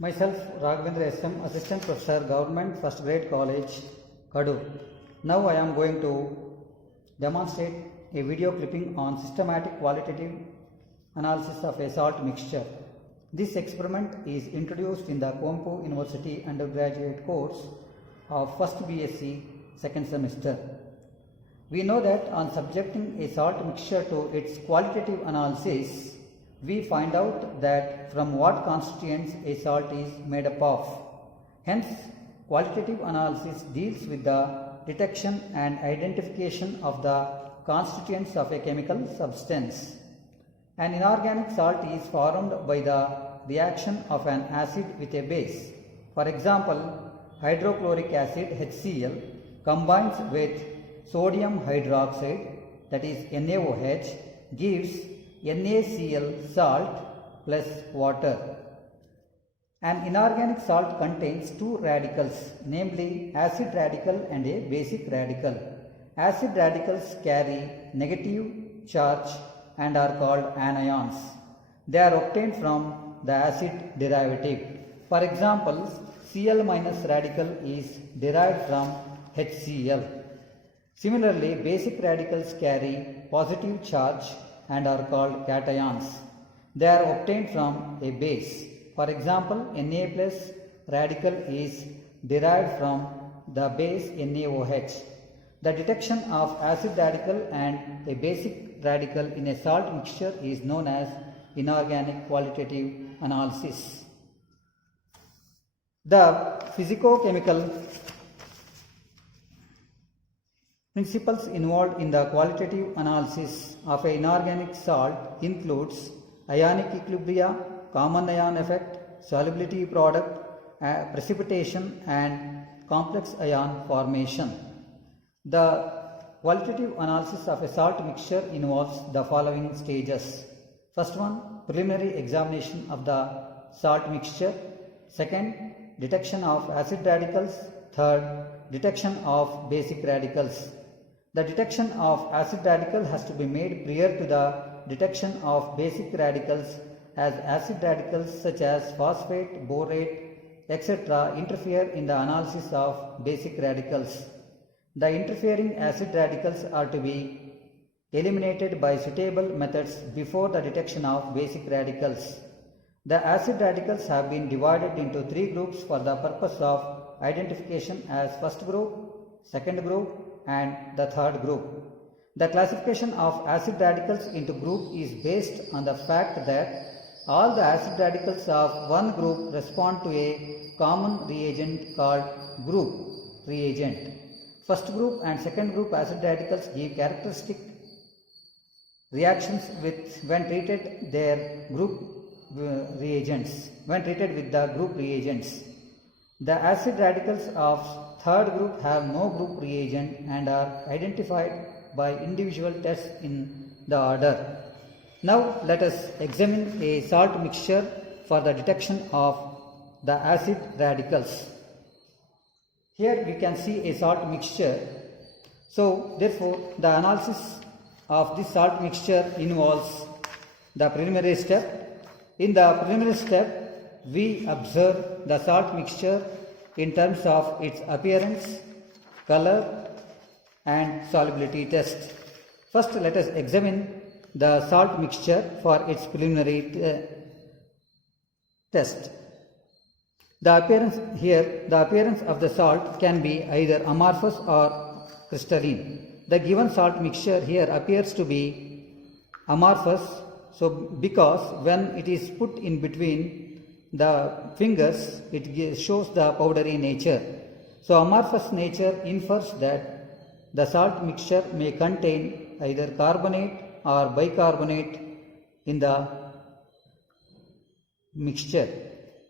Myself, Raghavendra SM, Assistant Professor, Government First Grade College, Kadur. Now I am going to demonstrate a video clipping on systematic qualitative analysis of a salt mixture. This experiment is introduced in the Kompo University undergraduate course of First BSc second semester. We know that on subjecting a salt mixture to its qualitative analysis, we find out that from what constituents a salt is made up of. Hence, qualitative analysis deals with the detection and identification of the constituents of a chemical substance. An inorganic salt is formed by the reaction of an acid with a base. For example, hydrochloric acid HCl combines with sodium hydroxide, that is NaOH, gives NaCl salt plus water. An inorganic salt contains two radicals, namely acid radical and a basic radical. Acid radicals carry negative charge and are called anions. They are obtained from the acid derivative. For example, Cl minus radical is derived from HCl. Similarly, basic radicals carry positive charge and are called cations. They are obtained from a base. For example, Na plus radical is derived from the base NaOH. The detection of acid radical and a basic radical in a salt mixture is known as inorganic qualitative analysis. The physicochemical principles involved in the qualitative analysis of an inorganic salt includes ionic equilibria, common ion effect, solubility product, precipitation and complex ion formation. The qualitative analysis of a salt mixture involves the following stages. First one, preliminary examination of the salt mixture. Second, detection of acid radicals. Third, detection of basic radicals. The detection of acid radical has to be made prior to the detection of basic radicals, as acid radicals such as phosphate, borate, etc. interfere in the analysis of basic radicals. The interfering acid radicals are to be eliminated by suitable methods before the detection of basic radicals. The acid radicals have been divided into three groups for the purpose of identification as first group, second group and the third group. The classification of acid radicals into group is based on the fact that all the acid radicals of one group respond to a common reagent called group reagent. First group and second group acid radicals give characteristic reactions when treated with the group reagents. The acid radicals of third group have no group reagent and are identified by individual tests in the order. Now let us examine a salt mixture for the detection of the acid radicals. Here we can see a salt mixture. So therefore the analysis of this salt mixture involves the preliminary step. In the preliminary step, we observe the salt mixture in terms of its appearance, color and solubility test. First let us examine the salt mixture for its preliminary test. The appearance of the salt can be either amorphous or crystalline. The given salt mixture here appears to be amorphous, so because when it is put in between the fingers, it shows the powdery nature. So amorphous nature infers that the salt mixture may contain either carbonate or bicarbonate in the mixture.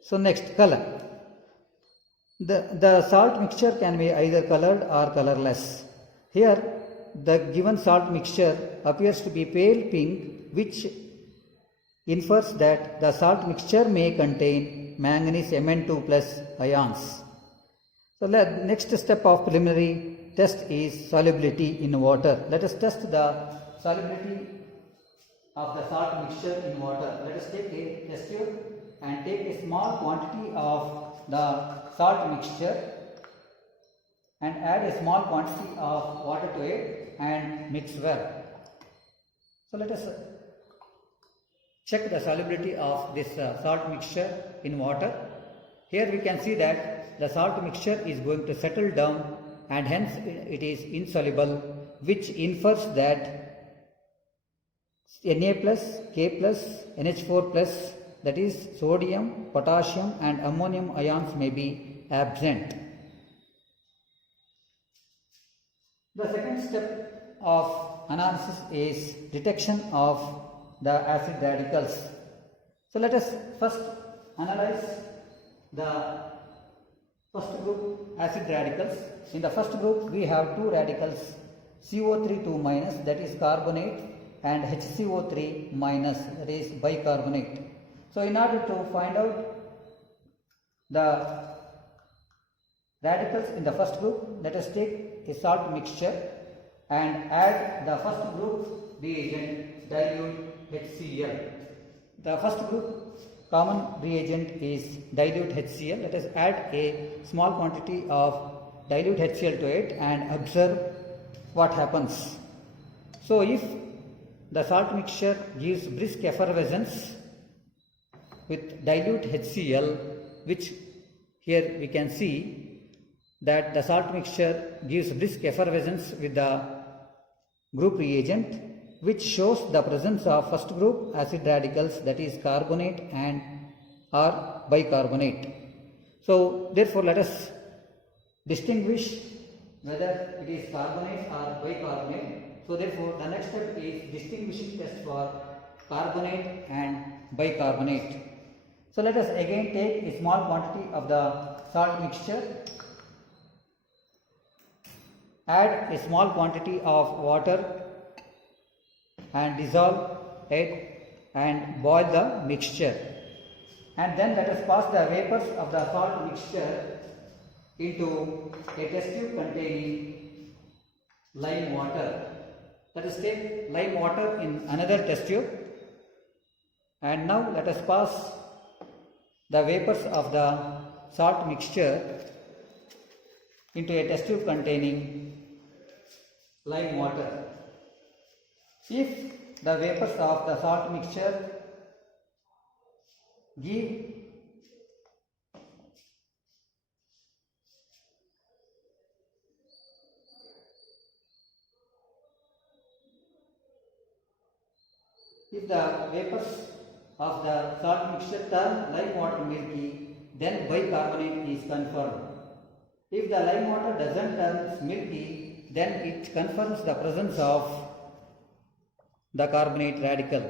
So next, color. The salt mixture can be either colored or colorless. Here the given salt mixture appears to be pale pink, which infers that the salt mixture may contain manganese Mn2 plus ions. So the next step of preliminary test is solubility in water. Let us test the solubility of the salt mixture in water. Let us take a test tube and take a small quantity of the salt mixture and add a small quantity of water to it and mix well. So let us check the solubility of this salt mixture in water. Here we can see that the salt mixture is going to settle down and hence it is insoluble, which infers that Na plus, K plus, NH4 plus, that is sodium, potassium and ammonium ions may be absent. The second step of analysis is detection of the acid radicals. So let us first analyze the first group acid radicals. In the first group we have two radicals, CO3 2 minus, that is carbonate, and HCO3 minus, that is bicarbonate. So in order to find out the radicals in the first group, let us take a salt mixture and add the first group reagent, dilute HCl. The first group common reagent is dilute HCl. Let us add a small quantity of dilute HCl to it and observe what happens. So if the salt mixture gives brisk effervescence with dilute HCl, which here we can see that the salt mixture gives brisk effervescence with the group reagent, which shows the presence of first group acid radicals, that is carbonate and or bicarbonate. So therefore let us distinguish whether it is carbonate or bicarbonate. So therefore the next step is distinguishing test for carbonate and bicarbonate. So let us again take a small quantity of the salt mixture, add a small quantity of water and dissolve it and boil the mixture, and then let us pass the vapors of the salt mixture into a test tube containing lime water. Let us take lime water in another test tube, and now let us pass the vapors of the salt mixture into a test tube containing lime water. If the vapors of the salt mixture give of the salt mixture turn lime water milky, then bicarbonate is confirmed. If the lime water doesn't turn milky, then it confirms the presence of the carbonate radical.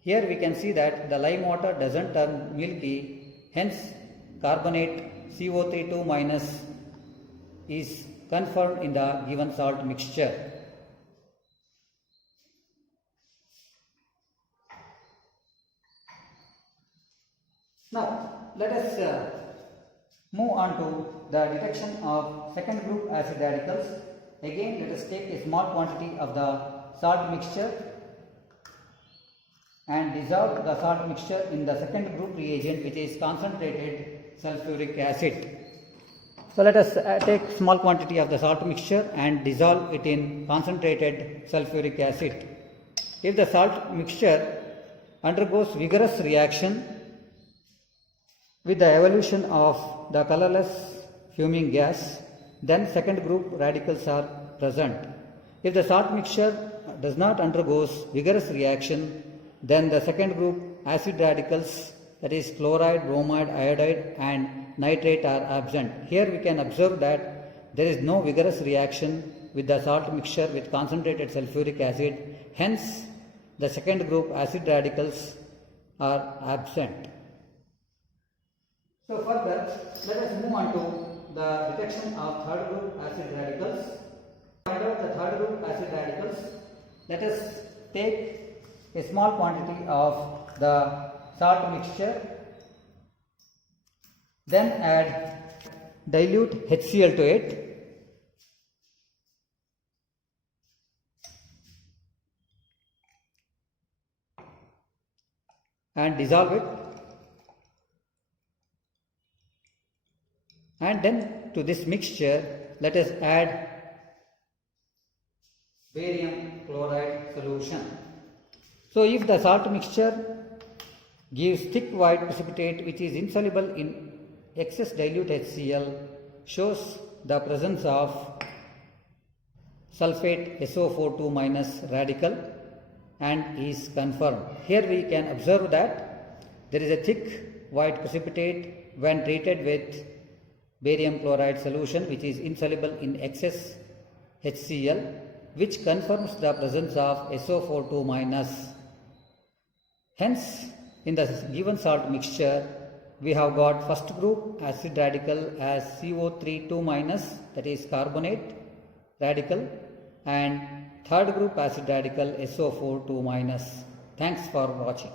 Here we can see that the lime water doesn't turn milky, hence carbonate CO3 2 minus is confirmed in the given salt mixture. Now let us move on to the detection of second group acid radicals. Again let us take a small quantity of the salt mixture and dissolve the salt mixture in the second group reagent, which is concentrated sulfuric acid. So let us take small quantity of the salt mixture and dissolve it in concentrated sulfuric acid. If the salt mixture undergoes vigorous reaction with the evolution of the colorless fuming gas, then second group radicals are present. If the salt mixture does not undergoes vigorous reaction, then the second group acid radicals, that is chloride, bromide, iodide and nitrate are absent. Here we can observe that there is no vigorous reaction with the salt mixture with concentrated sulfuric acid, hence the second group acid radicals are absent. So further, let us move on to the detection of third group acid radicals. To find out the third group acid radicals, let us take a small quantity of the salt mixture, then add dilute HCl to it, and dissolve it And then to this mixture, let us add barium chloride solution. So if the salt mixture gives thick white precipitate which is insoluble in excess dilute HCl, shows the presence of sulfate SO42 minus radical and is confirmed. Here we can observe that there is a thick white precipitate when treated with barium chloride solution which is insoluble in excess HCl, which confirms the presence of SO42 minus. Hence, in the given salt mixture, we have got first group acid radical as CO32 minus, that is carbonate radical, and third group acid radical SO42 minus. Thanks for watching.